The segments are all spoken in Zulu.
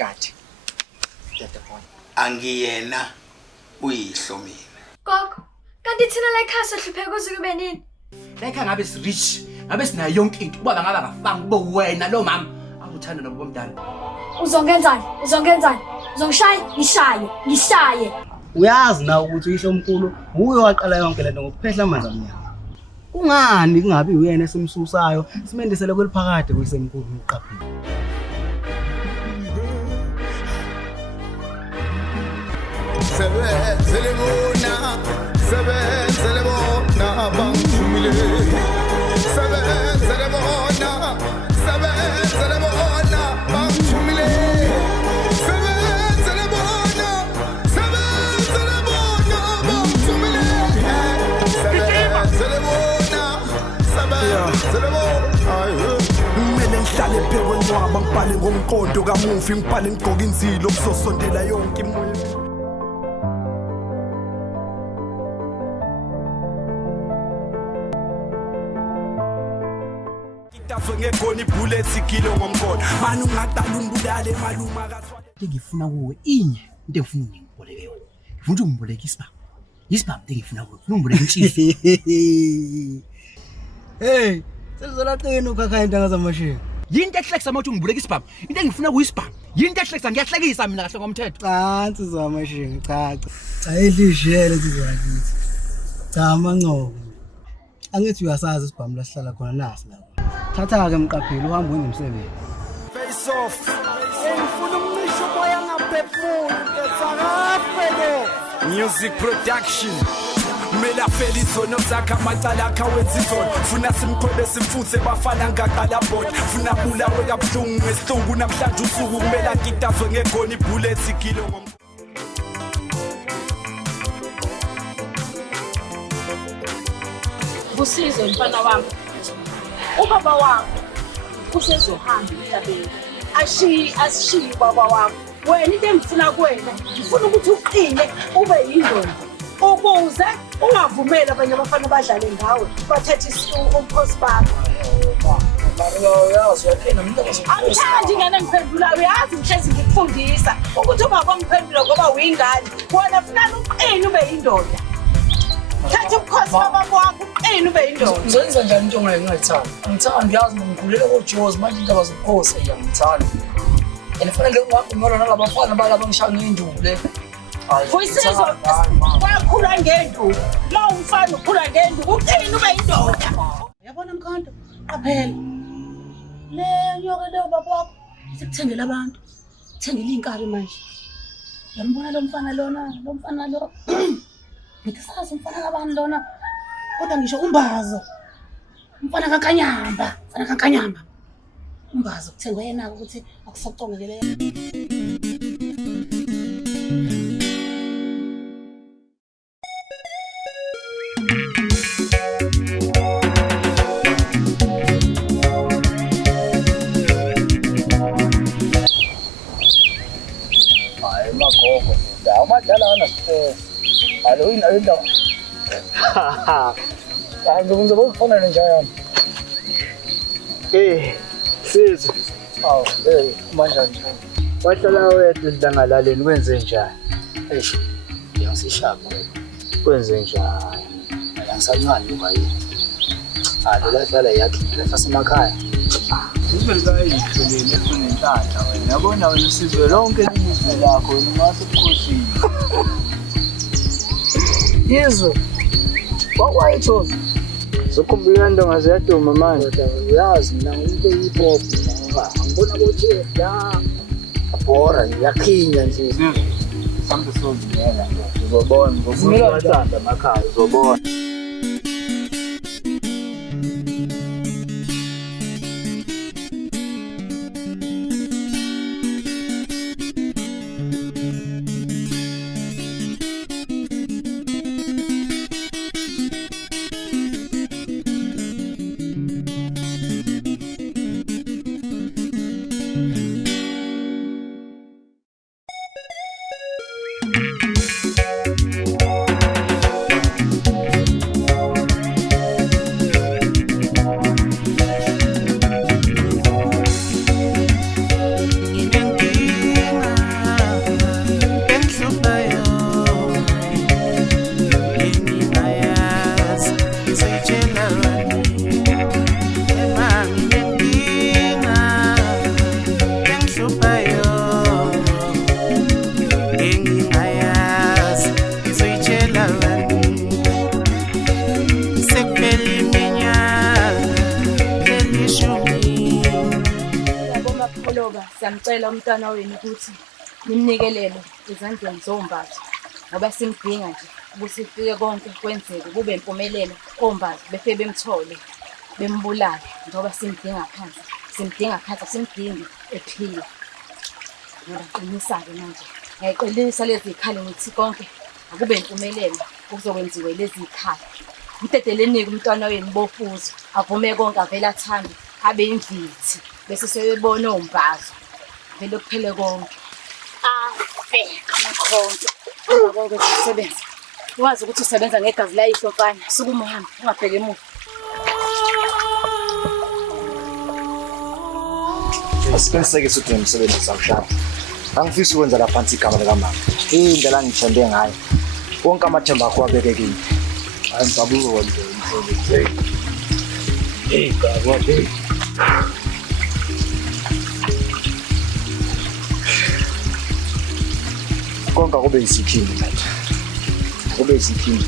kati. Get the point. Angiyena uyihlo mina. Gogo, kanti thina la ekhaya sohlupheka kuze kube nini? La ekhaya ngabe si rich, ngabe sina yonke into. Ubaba ngabe akafanga kube wena lo mama. Awuthanda nobo mdala. Uzongenzani? Ngishaya. Uyazi na ukuthi uyihlo omkhulu uyo waqala yonke lento ngokuphehla amanzi amnyama. Kungani kungabi uyena esimsusayo simendisele kweliphakade kuyisemkhulu uMqapheli. Sebenzele bona bangithumile. Sebenzele bona bangithumile. Sebenzele bona bangithumile. Sebenzele bona. Kumele ngihlale phekwe ncwaba ngibhale ngomqondo kamufi ngibhale ngigqoka inzilo kuzosondela yonke imoya. Ngegoni bullets ikilo ngomqondo manje ungadala umbulale maluma akathwala Ngifuna kuwe inye into engifuna ngikuboleke yona. Ngifuna ungiboleke isibhamu. Isibhamu engifuna kuwe. Ngifuna ungiboleke intshisi. Hey, selizolaqina ukhakha intanga zamashiya. Yinto ehlekisa manje ungiboleke isibhamu. Into engifuna kuyisibhamu. Yinto ehlekisa ngiyahlekisa mina kahle ngomthetho. Cha, sizamashiya, cha. Cha elishele sizakithi. Cha manqoko. Angithi uyasazi isibhamu la sihlala khona nasi la. Thatha ke Mqapheli uhamba unemsebenzi. Face off. Ngifuna umncisho moya ngaphefumula ngetsakafelo. Music production. Mela feli zona zakha amacala akha wenzizona. Funa simkhole simfuthe bafana ngaqala board. Funa bulawe kabuhlungu ngesihungu namhlanje usuku kumela ngitazwe ngegoni bullets ikilo ngom. Kusizo mfana wami. Ubaba wakho usezohamba emhlabeni. Ashiyi baba wakho. Wena into engifuna kuwena, ngifuna ukuthi uqine ube yindoda. Ukuze ungavumeli abanye abafana badlale ngawe, bathethe ubukhosi bakho. Angithandi ngane ngiphendula, uyazi ngihlezi ngikufundisa ukuthi ubaba ngiphendula ngoba uyingane. Wena ufuna uqine ube yindoda. Thatha ubukhosi baba wakho uqine ube yindoda. Ngizenza njani into engayithanda? Angithandi yazi ngikhulela koJozi manje indaba zobukhosi ayangithandi. Enifanele ngingaqonqola nalabafana balaba ngishaya ngendule. Kuyisizwe wakhula ngenduku. La umfana ukhula ngenduku uqine ube yindoda. Yabona mkhonto, qaphela. Le nyoka le baba wakho sikuthengela abantu. Thengela inkari manje. Yambona lo mfana lo. Ngithi sazi umfana kabani lona. Kodwa ngisho uMbazo. Umfana kaNkanyamba. uMbazo kuthengwe yena ukuthi akusaqongelele. Amadala anasiphela. Alo indawo. Ngizoba ukufonela njalo. Sizo. Manje nje. Wahlala wedwa ezidangalaleni kwenze njani? Ngiyasishaka. Kwenze njani? Angisancane ubayini. Lo hlala yakhe lasemakhaya. Izwe ayitholeni efuna intatha wena. Yabona wena usizwe lonke izwe lakho wena masebukhosini. Izwe. Wakwayithoza. Sokhumbula into ngaziyaduma manje. Uyazi mina into hip-hop angibona ukuthi la abhora yakhinya nje. Sambe sozimela nje. Uzobona ngokuthi wathanda emakhaya uzobona. Maloba siyamcela umntwana wenu ukuthi nimnikelele ezandleni zoMbazo ngoba simdinga nje ukuthi ifike konke kwenzeke kube impumelelo oMbazo befike bemthole bembulale ngoba simdinga phansi simdingi ephila ngoba qinisa-ke manje ngiyayiqinisa lezi ikhali ngithi konke akube impumelelo kuzokwenziwe lezi ikhali mdedelenike umntwana wenu bofuzo avume konke avele athande abe imvithi bese sebebona uMbazo vele kuphele konke afe nakhonke konke kusebenza wazi ukuthi usebenza ngegazi layihlo mfana suka umuhambe ungabheke emuva Asiqinisekise ukuthi umsebenzi samshaya. Angifisi ukwenza la phansi igama likamama. Indlela ngithembe ngayo. Wonke amathemba akho abekekile. Hayi ngisabuzo nje umsebenzi. Hey, kabode. Konke kube isikhini manje. Kube isikhini.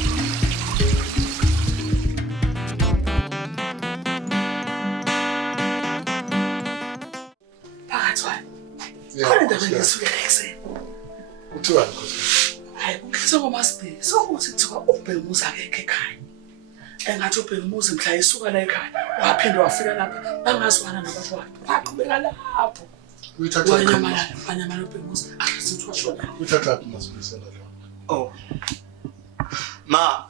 Khona indaba ngisukela ekseni. Uthiwa nkosi? Hayi, kuMasipili. Sokuthi kuthiwa uBhekumuzi akekho ekhaya. Engathi uBhekumuzi mhla esuka la ekhaya, waphinde wafika lapha, bangazwana nabantu bakhe. Waqhubeka lapho. Wanyamala uBhekumuzi, akasithi washona. Uthatha uMasipili lo. Oh. Ma.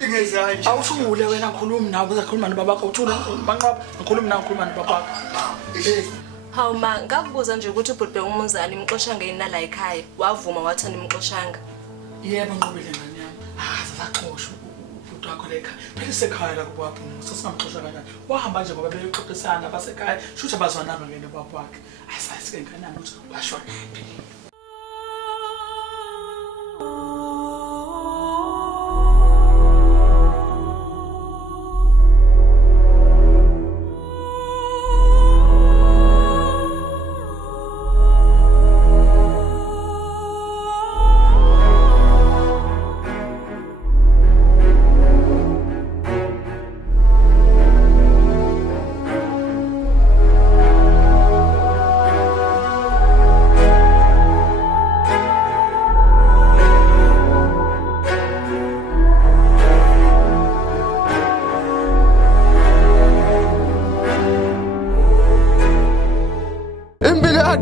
Ingezanje. Awuthule wena ngikhuluma nawe, uzakhuluma nobabakho. Uthule banqaba, ngikhuluma nawe, ngikhuluma nobabakho. Hawu ma, ngakubuza nje ukuthi uBhekumuzi animxosha ngenala ekhaya. Wavuma wathi animxoshanga. Yebo nqobile ngani yami. Akazaxoshwa ubhuti wakho lekha. Phela isekhaya la kubapho. Sesingamxosha kanjani. Wahamba nje ngoba beyoxoxisana basekhaya. Shutha bazwana ngene baba wakhe. Asasike ngani ukuthi bashona.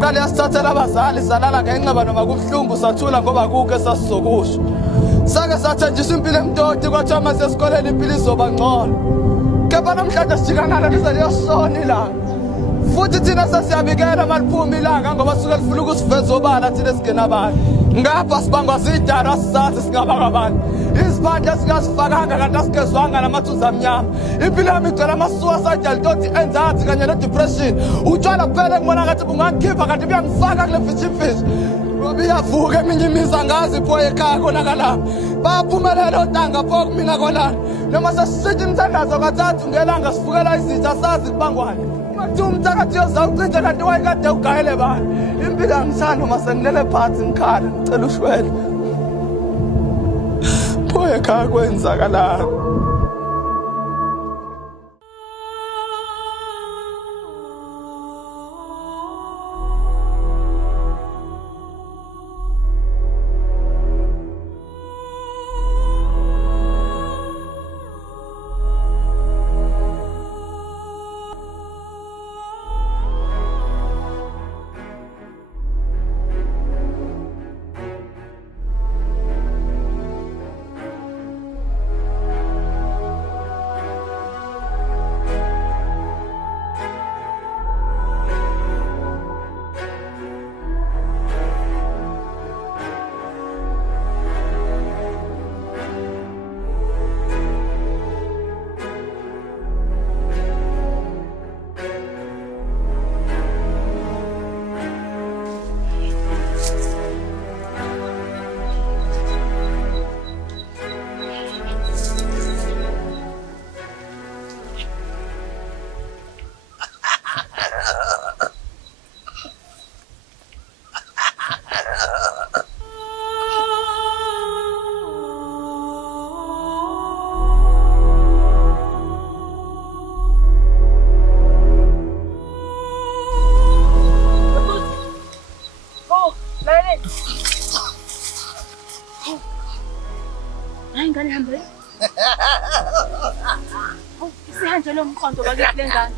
Qale yasithathela abazali salala ngenqaba noma kubuhlungu sathula ngoba kuke sasizokusho. Sake sathenjisa impilo emntoti kwathi mase esikoleni impilo izoba ngcono. Kepha namhlanje sijika nalo liyosona ilanga. Futhi thina sasiyabikela maliphuma ilanga ngoba suke lifuna ukusiveza obala thina singena abantu. Ngapha sibangwa zidara sisazi singaba ngabantu. Izibandla singasifakanga kanti asigezwanga namathunzi amnyama. Impilo yami igcwele ama-suicide altoti anxiety kanye ne-depression. Utshwala kuphela ngibona ngathi bungangikhipha kanti buyangifaka kule fishimfishi. Ngoba iyavuka eminye imizi angazi iphoye ekhaya khonakala. Bayaphumelela otanga pho kumina khonana. Noma sesisithi imithandazo kathathu ngelanga sivukela izitha sazi kubangwane. Kuthiwa umthakathi uyozawucinta kanti wayekade ugayele bani. Impilo angisando mase ngilele phansi ngikhala ngicela ushwele. Phoye ekhaya kwenzakalani. Mani hambe. Isihanjelwa umqondo bakithi lengane.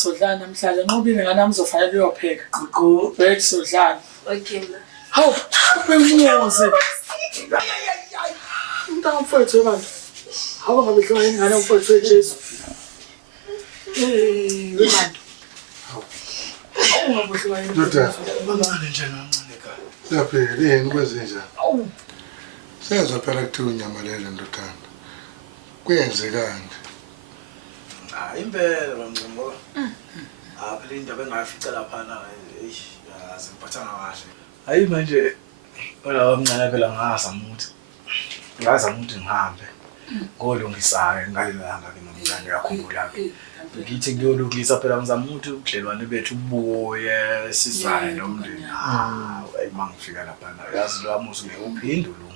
Sodlana namhlanje nqobile ngane amzofanele uyopheka. Bhek sodlana. Okay ma. Hawu, uBhekumuzi. Umntana mfowethu abantu. Hawu ngabe hloya ingane mfowethu eJesu. Wemando. Hawu ngabe hloya ingane. Ndoda. Bangane njani kancane ekhaya. Yaphela yini kwenze njani? Awu. Sezwa phela kuthiwa unyamalele ndodana. Kuyenzekani? Impela bamncimo. Phela indaba engayifica lapha na azingiphathanga kahle. Hayi manje ola omncane phela ngazama ukuthi ngihambe. Ngolungisayo ngalelanga ke nomncane yakhumbula ke. Ngithi ngiyolungisa phela ngizama ukuthi ubudlelwane bethu bubuye sizane nomndeni. Hayi mangifika lapha na yazi lo amuzi ngeuphindula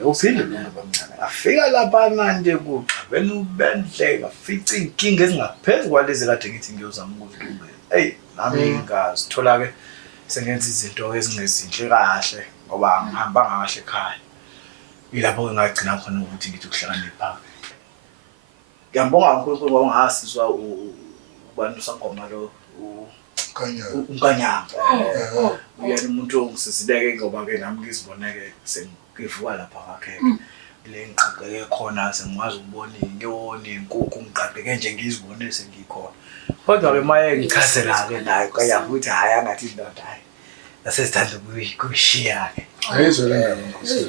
uphinde lonke bamncane afika lapha manje kuqabena ubendle ngafica inkinga ezingaphezulu kwalezi kade ngithi ngiyozama ukuzilungela nami ngazithola ke sengenza izinto ezingezinhle kahle ngoba ngihamba kahle ekhaya ilapho ngagcina khona ukuthi ngithi ukuhlakanipha ngiyambonga uNkulunkulu ngoba ngasizwa ubantu sangoma lo uNkanyamba uyena umuntu ongisizileke ngoba ke nami ngiziboneke ngivuka lapha wakhe le ngiqaqeke khona sengikwazi ukubona inyoni inkukhu ngiqaqeke nje ngizibone sengikhona kodwa ke maye ngichazela ke naye kaya ukuthi hayi angathi indoda hayi asesithanda ukuyishiya ke ayizwe le ndaba nkosi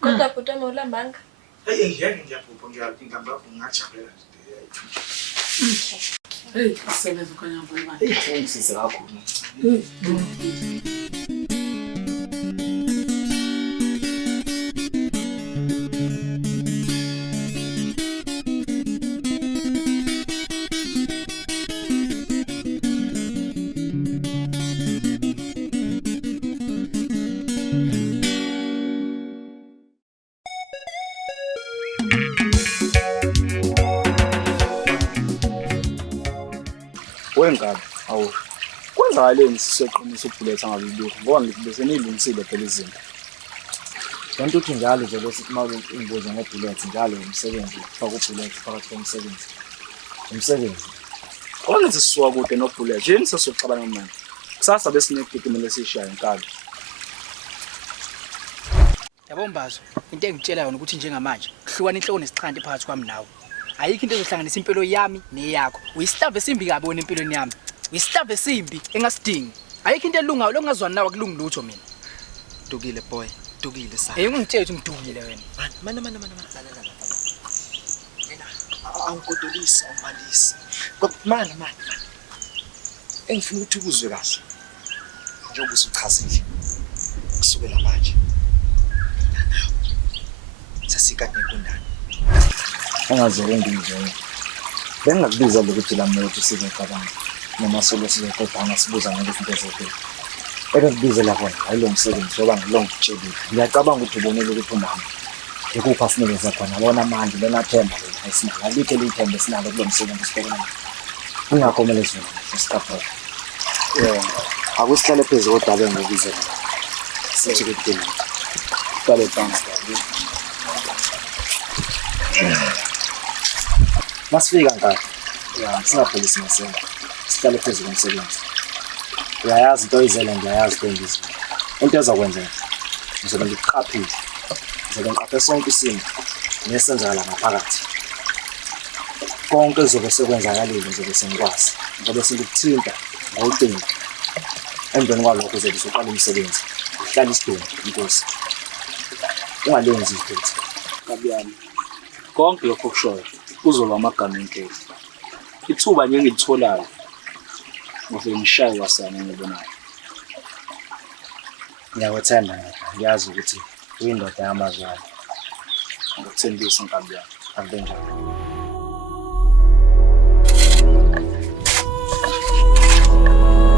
Kodwa bhuti molambanga. ngeke ngiyaphupha ngihamba ngajabulela Hey, sebenza uNkanyamba imali. Ngisiza kakhulu. Wengabe awu kwenzakaleni siseqinisa ubhuletha ngabibikho ngoba ngibese nilungisile phela izinto. Kanti uthi njalo nje bese imali imbuzo ngebhuletha njalo umsebenzi ufaka ubhuletha phakathi komsebenzi. Umsebenzi. Onenze sisuka kude nobhuletha yini sesoxabana manje. Kusasa bese negidimele sishaya inkalo. Yabo Mbazo, into engitshela yona ukuthi njengamanje kuhlukana inhloko nesichandi phakathi kwami nawe. Ayikho into ezohlanganisa impilo yami neyakho. Uyistab esimbi kabi wena empilweni yami. Uyistab esimbi engasidingi. Ayikho into elungayo lokungazwani nawe kulungi lutho mina. Dukile boy, dukile sa. Ngingitshela ukuthi ngidukile wena. Mana. Mina awukodolisi awumalisi. Mana. Engifuna ukuthi ukuzwe kahle. Njengoba usuchazile. Kusukela manje. Sasikade nekundana. Angazoke ngizwe. Bengakubiza ukuthi la muntu singekabani. Noma solo sizoqedana sibuza ngeke into ezokho. Ekubiza la khona ayilo umsebenzi ngoba ngilongitshelile. Ngiyacabanga ukuthi ubonile ukuthi umama ikupha sinikeza khona bona manje lenathemba ayisinalo. Alikho lithemba sinalo kulo msebenzi sibona. Ungakhomela zona isikhathi. Akusihlale phezulu kodwa ngokuzela. Sithi kuthini. Qale phansi. Masifika ngapha. Singaphelisi ngesenzo. Sihlale phezulu komsebenzi. Uyayazi into oyizele ngiyayazi into engizile. Into ezokwenzeka ngizobe ngikuqaphile. Ngizobe ngiqaphe sonke isimo nesenzakala ngaphakathi. Konke kuzobe sekwenzakalile ngizobe sengikwazi. Ngoba sengikuthinta ngocingo. Emveni kwalokho uzobe usuqala umsebenzi. Uhlala isidumbu inkosi. Ungalenzi iphutha. Kabiyami. Konke lokho kushoyo kuzoba amagama enkele. Ithuba nje engilitholayo. Ngizwe ngishaye wasana ngibonayo. Ngiyakwethemba ngiyazi ukuthi uyindoda yamazwana. Ngikuthembisa nkambi yami. Akubenjalo.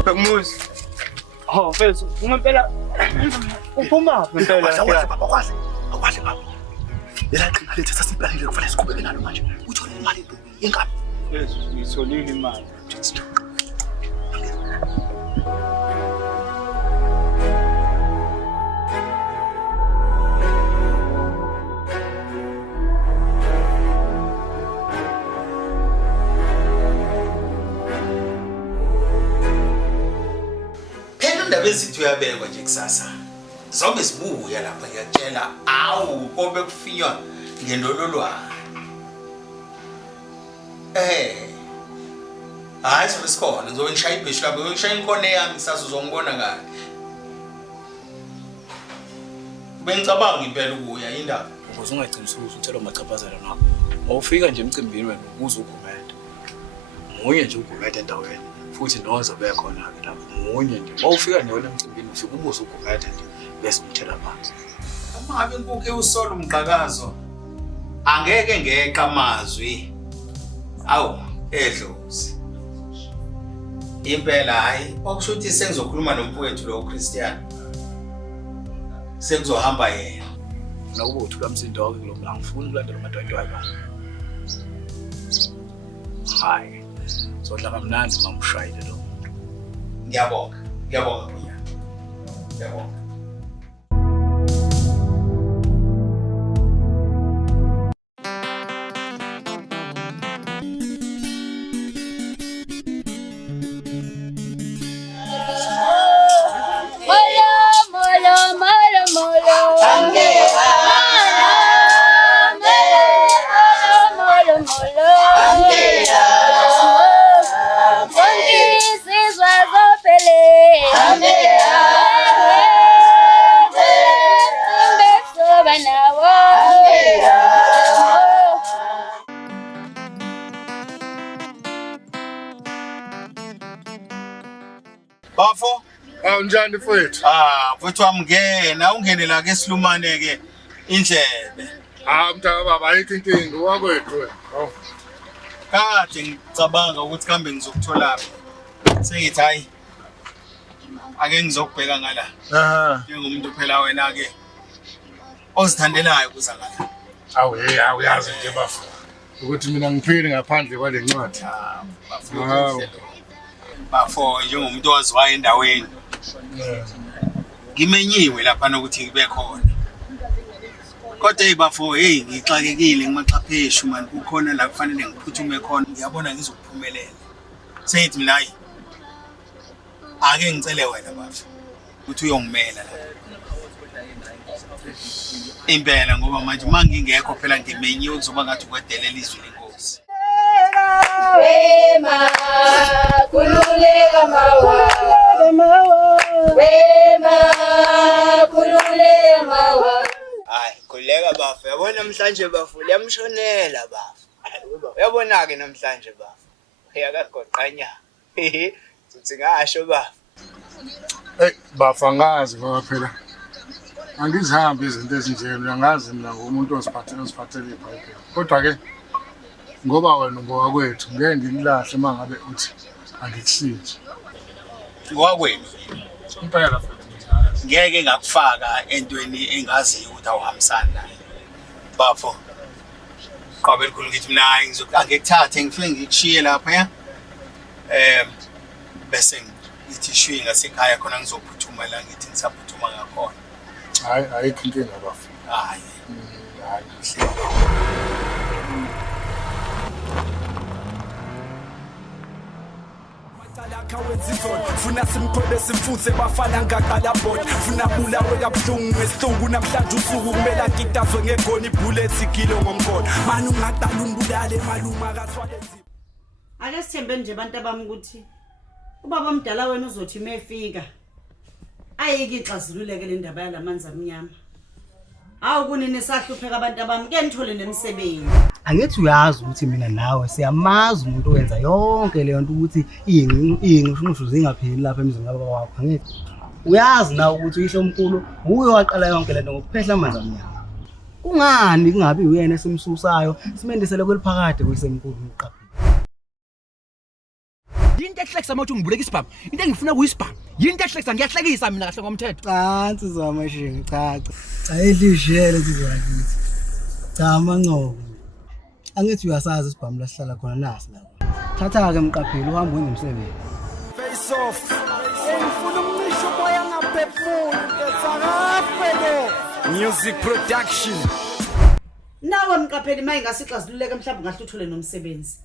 Bekumuzi. Oh, mfethu, ngempela uphuma ngempela. Akwazi baba. Yela qhinga lethe sasiplanile kufanele siqhubeke nalo manje. Uthole imali yenkabi. Mfethu, ngitholile imali. Indaba ezithu uyabekwa nje kusasa. Zobe sibuya lapha ngiyatshela awu kobe kufinywa ngendololwana. Hayi sikhona ngizobe ngishaya ibheshi lapho ngishaya inkone yami kusasa uzongibona ngani. Bengicabanga impela ukuya indaba. Ukuze ungagcini uthela machaphazela nakho. Awufika nje emcimbini wena ubuza uGumede. Munye nje uGumede endaweni. Futhi nozo bekhona ke lapho munye nje mawufika nje wena emcimbini ufika ubuza uGumede nje bese umthela phansi. Uma ngabe inkuke usola umqhakazo angeke ngeqa amazwi awu edlozi impela hayi okusho ukuthi sengizokhuluma nomfowethu lo Christian sekuzohamba yena nakuba uthula umsindo wake kulo mlanga ngifuna ukulandela amadodana wakhe hayi sodla kamnandi mamshayile lo ngiyabonga buya ngiyabonga. Bafo awunjani mfowethu? Mfowethu wamngena ungene la ke silumane ke indlebe. Mntaka baba ayikho inkinga wakwethu wena. Kade ngicabanga ukuthi kambe ngizokuthola sengithi hayi ake ngizokubheka ngala. Njengomuntu phela wena ke ozithandelayo kuza ngala. Awuyazi nje bafo ukuthi mina ngiphile ngaphandle kwale ncwadi. Bafo njengomuntu owaziwayo endaweni. Ngimenyiwe lapha nokuthi ngibe khona. Kodwa bafo ngixakekile ngimaxhapheshu manje kukhona la kufanele ngiphuthume khona ngiyabona ngizokuphumelela. Sengithi mina hayi ake ngicele wena bafo ukuthi uyongimela la. Impela ngoba manje mangingekho phela ngimenyiwe kuzoba ngathi ukwedelela izwi lenkosi. Wema kululeka mawa Wema kululeka mawa. Hayi khuleka bafo yabona namhlanje bafo liyamshonela bafo. Uyabona ke namhlanje bafo. Uyakagoqanya. Uthi ngasho bafo. Bafa ngazi ngoba phela angizihambi izinto ezinjena uyangazi mina ngumuntu oziphathele iBhayibheli. Kodwa ke ngoba wena ngowakwethu ngeke ngikulahle mangabe uthi angikusizi. Ngowakwenu impela ngeke ngakufaka entweni engaziyo ukuthi awuhambisani naye. Bafo qabel khulu ngithi mina angekuthathe ngifike ngikushiye lapha ya. Bese ngithi shwi ngasekhaya khona ngizophuthuma la ngithi ngisaphuthuma ngakhona. Hayi ayikho inkinga bafo. Hayi. akha wenza izona funa simkhwebe simfuthe bafana ngaqala bot funa bulawe kabuhlungu ngesihluku namhlanje usuku kumele agitazwe ngegoni ibullet igilo ngomkhono manje ungaqala umbulale maluma akathwale nzima. Ake sithembe nje abantu abami ukuthi ubaba omdala wena uzothi mefika ayike ixazululeke le ndaba yalamanzi amnyama. Hawu kunini sahlupheka abantu abami ke nithole nemisebenzi. Angithi uyazi ukuthi mina nawe siyamazi umuntu owenza yonke leyo nto ukuthi inqushu zingapheli lapha emzini kababa wakho. Angithi uyazi nawe ukuthi uyihlo omkhulu uyo waqala yonke lento ngokuphehla amanzi amnyama. Kungani kungabi uyena esimsusayo simendisele kweliphakade kuyisemkhulu umqapheli. Yinto ehlekisa mawuthi ngibuleka isibhamu. Into engifuna kuyisibhamu. Yinto ehlekisa ngiyahlekisa mina kahle ngomthetho. Cha nsizwa Shinga cha. Cha elishele nsizwa kithi. Cha amanqoko. Angithi uyasazi isibhamu la sihlala khona nasi lapha. Thatha ke umqapheli uhamba unemsebenzi. Face off. Ngifuna umncisho moya ngaphefumula ngetsakaphelo. Music production. Nawe mqapheli maye ngasixazululeke mhlawumbe ngahle uthole nomsebenzi.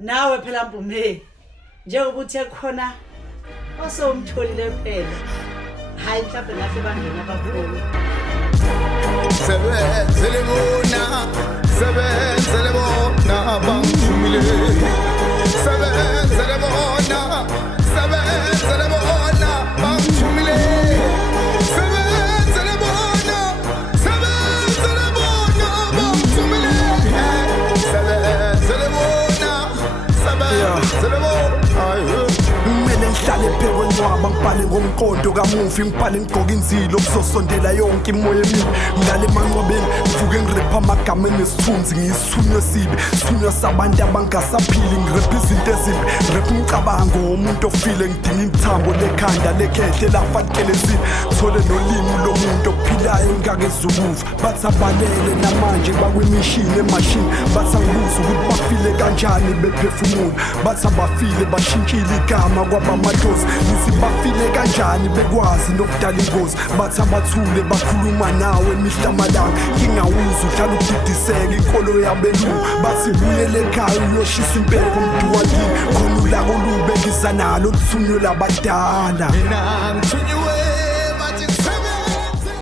Nawe phela Mpume njengoba uthe khona osomtholile phela. Hayi mhlawumbe ngahle bangena abakhulu. Sebenzele bona bangithumile. Sebenzele bona bangithumile. Sebenzele bona bangithumile. Sebenzele bona. Kumele ngihlale phekwe ncwaba ngibhale ngomqondo kamufi ngibhale ngigqoka inzilo kuzosondela yonke imoya emibi ngale manqwabeni ngivuke ngirepha amagama enesithunzi ngiyisithunywa sibi sithunywa sabantu abangasaphili ngirepha izinto ezimbi ngirepha umcabango womuntu ofile ngidinga imthambo lekhanda lekhehle lafankelezini thole nolimi lomuntu ophilayo ngakezukuva bathi abalele namanje bakwimishini emashini bathi angibuza ukuthi bafile kanjani bephefumula bathi abafile bashintshile igama kwabamadlozi nisi bafile kanjani bekwazi nokudala ingozi bathi abathule bakhuluma nawe emihla malanga ngingawuza uhlala ukudidiseka inkolo yabelungu bathi buyele ekhaya uyoshisa impela komntu wakini khona ulako lube ngizanalo luthunyo labadala mina ngithunywa